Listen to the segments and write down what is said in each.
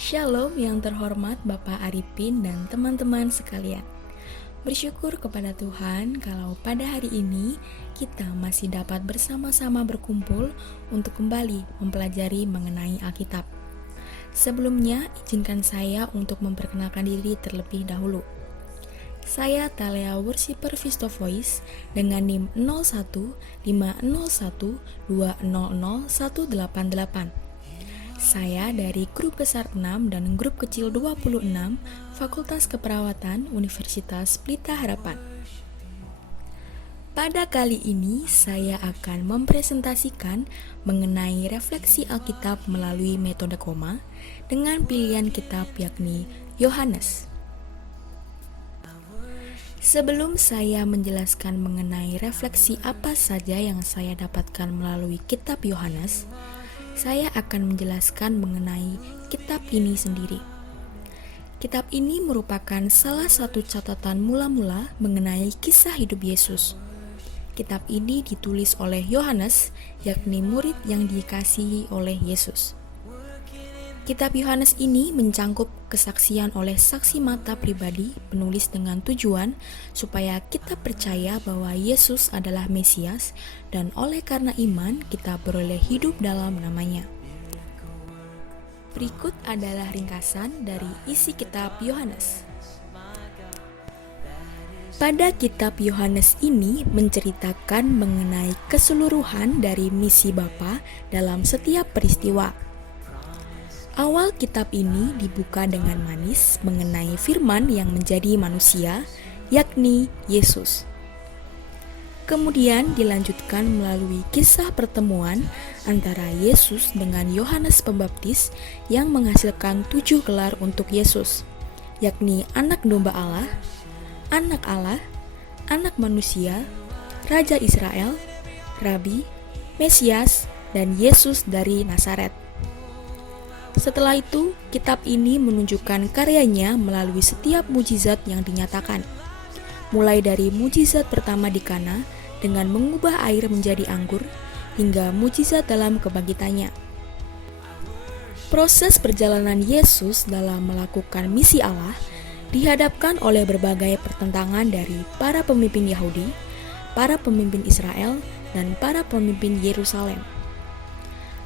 Shalom yang terhormat Bapak Arifin dan teman-teman sekalian. Bersyukur kepada Tuhan kalau pada hari ini kita masih dapat bersama-sama berkumpul untuk kembali mempelajari mengenai Alkitab. Sebelumnya, izinkan saya untuk memperkenalkan diri terlebih dahulu. Saya Thalea Worshiper Visto Voice dengan NIM 015002000188. Saya dari grup besar 6 dan grup kecil 26 Fakultas Keperawatan Universitas Pelita Harapan. Pada kali ini saya akan mempresentasikan mengenai refleksi Alkitab melalui metode koma dengan pilihan kitab yakni Yohanes. Sebelum saya menjelaskan mengenai refleksi apa saja yang saya dapatkan melalui kitab Yohanes, saya akan menjelaskan mengenai kitab ini sendiri. Kitab ini merupakan salah satu catatan mula-mula mengenai kisah hidup Yesus. Kitab ini ditulis oleh Yohanes, yakni murid yang dikasihi oleh Yesus. Kitab Yohanes ini mencangkup kesaksian oleh saksi mata pribadi penulis dengan tujuan supaya kita percaya bahwa Yesus adalah Mesias dan oleh karena iman kita beroleh hidup dalam namanya. Berikut adalah ringkasan dari isi kitab Yohanes. Pada kitab Yohanes ini menceritakan mengenai keseluruhan dari misi Bapa dalam setiap peristiwa. Awal kitab ini dibuka dengan manis mengenai firman yang menjadi manusia, yakni Yesus. Kemudian dilanjutkan melalui kisah pertemuan antara Yesus dengan Yohanes Pembaptis yang menghasilkan 7 gelar untuk Yesus, yakni anak domba Allah, anak manusia, Raja Israel, Rabi, Mesias, dan Yesus dari Nazaret. Setelah itu, kitab ini menunjukkan karyanya melalui setiap mujizat yang dinyatakan. Mulai dari mujizat pertama di Kana dengan mengubah air menjadi anggur, hingga mujizat dalam kebangkitannya. Proses perjalanan Yesus dalam melakukan misi Allah dihadapkan oleh berbagai pertentangan dari para pemimpin Yahudi, para pemimpin Israel, dan para pemimpin Yerusalem.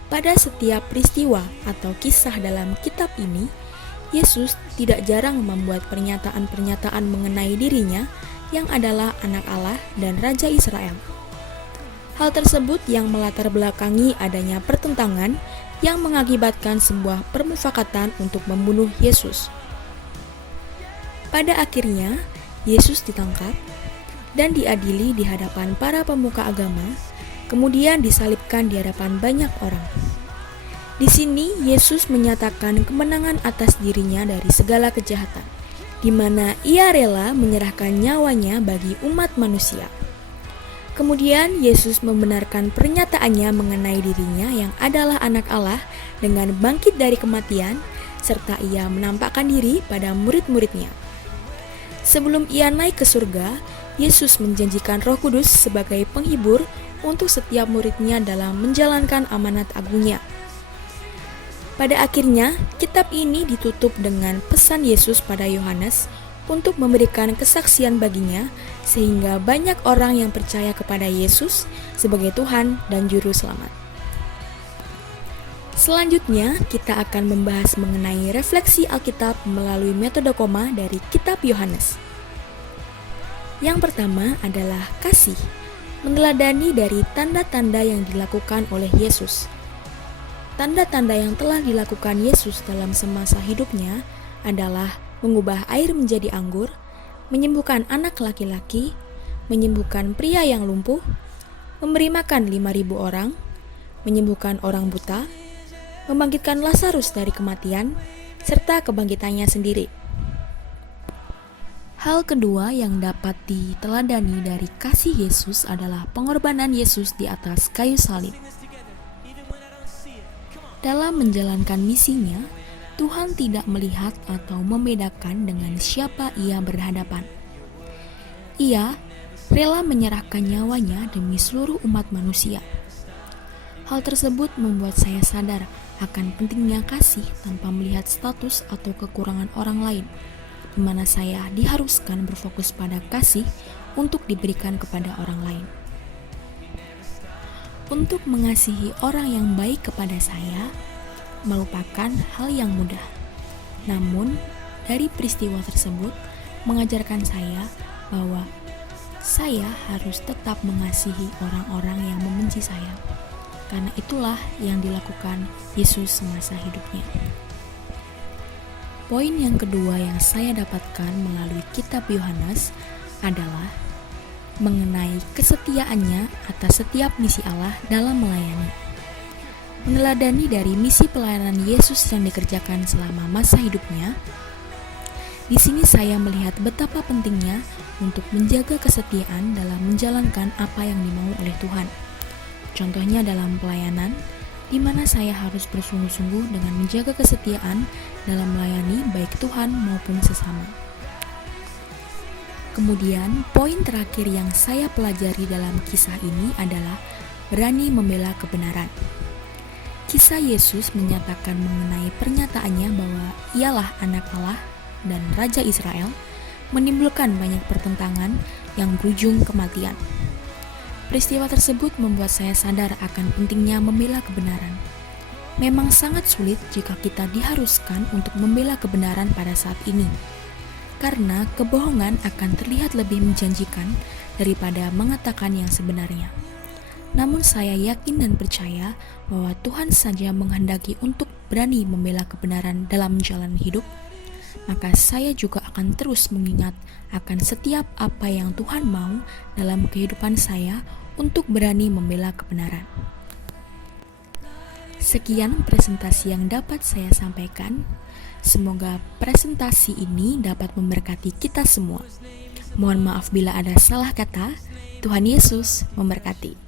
Pada setiap peristiwa atau kisah dalam kitab ini, Yesus tidak jarang membuat pernyataan-pernyataan mengenai dirinya yang adalah anak Allah dan Raja Israel. Hal tersebut yang melatar belakangi adanya pertentangan yang mengakibatkan sebuah permufakatan untuk membunuh Yesus. Pada akhirnya, Yesus ditangkap dan diadili di hadapan para pemuka agama, kemudian disalibkan di hadapan banyak orang. Di sini Yesus menyatakan kemenangan atas dirinya dari segala kejahatan, di mana ia rela menyerahkan nyawanya bagi umat manusia. Kemudian Yesus membenarkan pernyataannya mengenai dirinya yang adalah anak Allah dengan bangkit dari kematian, serta ia menampakkan diri pada murid-muridnya. Sebelum ia naik ke surga, Yesus menjanjikan Roh Kudus sebagai penghibur untuk setiap muridnya dalam menjalankan amanat agungnya. Pada akhirnya, kitab ini ditutup dengan pesan Yesus pada Yohanes untuk memberikan kesaksian baginya, sehingga banyak orang yang percaya kepada Yesus sebagai Tuhan dan Juru Selamat. Selanjutnya, kita akan membahas mengenai refleksi Alkitab melalui metode koma dari kitab Yohanes. Yang pertama adalah kasih, meneladani dari tanda-tanda yang dilakukan oleh Yesus. Tanda-tanda yang telah dilakukan Yesus dalam semasa hidupnya adalah mengubah air menjadi anggur, menyembuhkan anak laki-laki, menyembuhkan pria yang lumpuh, memberi makan 5.000 orang, menyembuhkan orang buta, membangkitkan Lazarus dari kematian, serta kebangkitannya sendiri. Hal kedua yang dapat diteladani dari kasih Yesus adalah pengorbanan Yesus di atas kayu salib. Dalam menjalankan misinya, Tuhan tidak melihat atau membedakan dengan siapa ia berhadapan. Ia rela menyerahkan nyawanya demi seluruh umat manusia. Hal tersebut membuat saya sadar akan pentingnya kasih tanpa melihat status atau kekurangan orang lain, di mana saya diharuskan berfokus pada kasih untuk diberikan kepada orang lain. Untuk mengasihi orang yang baik kepada saya merupakan hal yang mudah. Namun, dari peristiwa tersebut mengajarkan saya bahwa saya harus tetap mengasihi orang-orang yang membenci saya. Karena itulah yang dilakukan Yesus semasa hidupnya. Poin yang kedua yang saya dapatkan melalui kitab Yohanes adalah mengenai kesetiaannya atas setiap misi Allah dalam melayani. Meneladani dari misi pelayanan Yesus yang dikerjakan selama masa hidupnya, di sini saya melihat betapa pentingnya untuk menjaga kesetiaan dalam menjalankan apa yang dimau oleh Tuhan. Contohnya dalam pelayanan, di mana saya harus bersungguh-sungguh dengan menjaga kesetiaan dalam melayani baik Tuhan maupun sesama. Kemudian, poin terakhir yang saya pelajari dalam kisah ini adalah berani membela kebenaran. Kisah Yesus menyatakan mengenai pernyataannya bahwa ialah anak Allah dan Raja Israel, menimbulkan banyak pertentangan yang berujung kematian. Peristiwa tersebut membuat saya sadar akan pentingnya membela kebenaran. Memang sangat sulit jika kita diharuskan untuk membela kebenaran pada saat ini, karena kebohongan akan terlihat lebih menjanjikan daripada mengatakan yang sebenarnya. Namun saya yakin dan percaya bahwa Tuhan saja menghendaki untuk berani membela kebenaran dalam menjalani hidup. Maka saya juga akan terus mengingat akan setiap apa yang Tuhan mau dalam kehidupan saya untuk berani membela kebenaran. Sekian presentasi yang dapat saya sampaikan. Semoga presentasi ini dapat memberkati kita semua. Mohon maaf bila ada salah kata. Tuhan Yesus memberkati.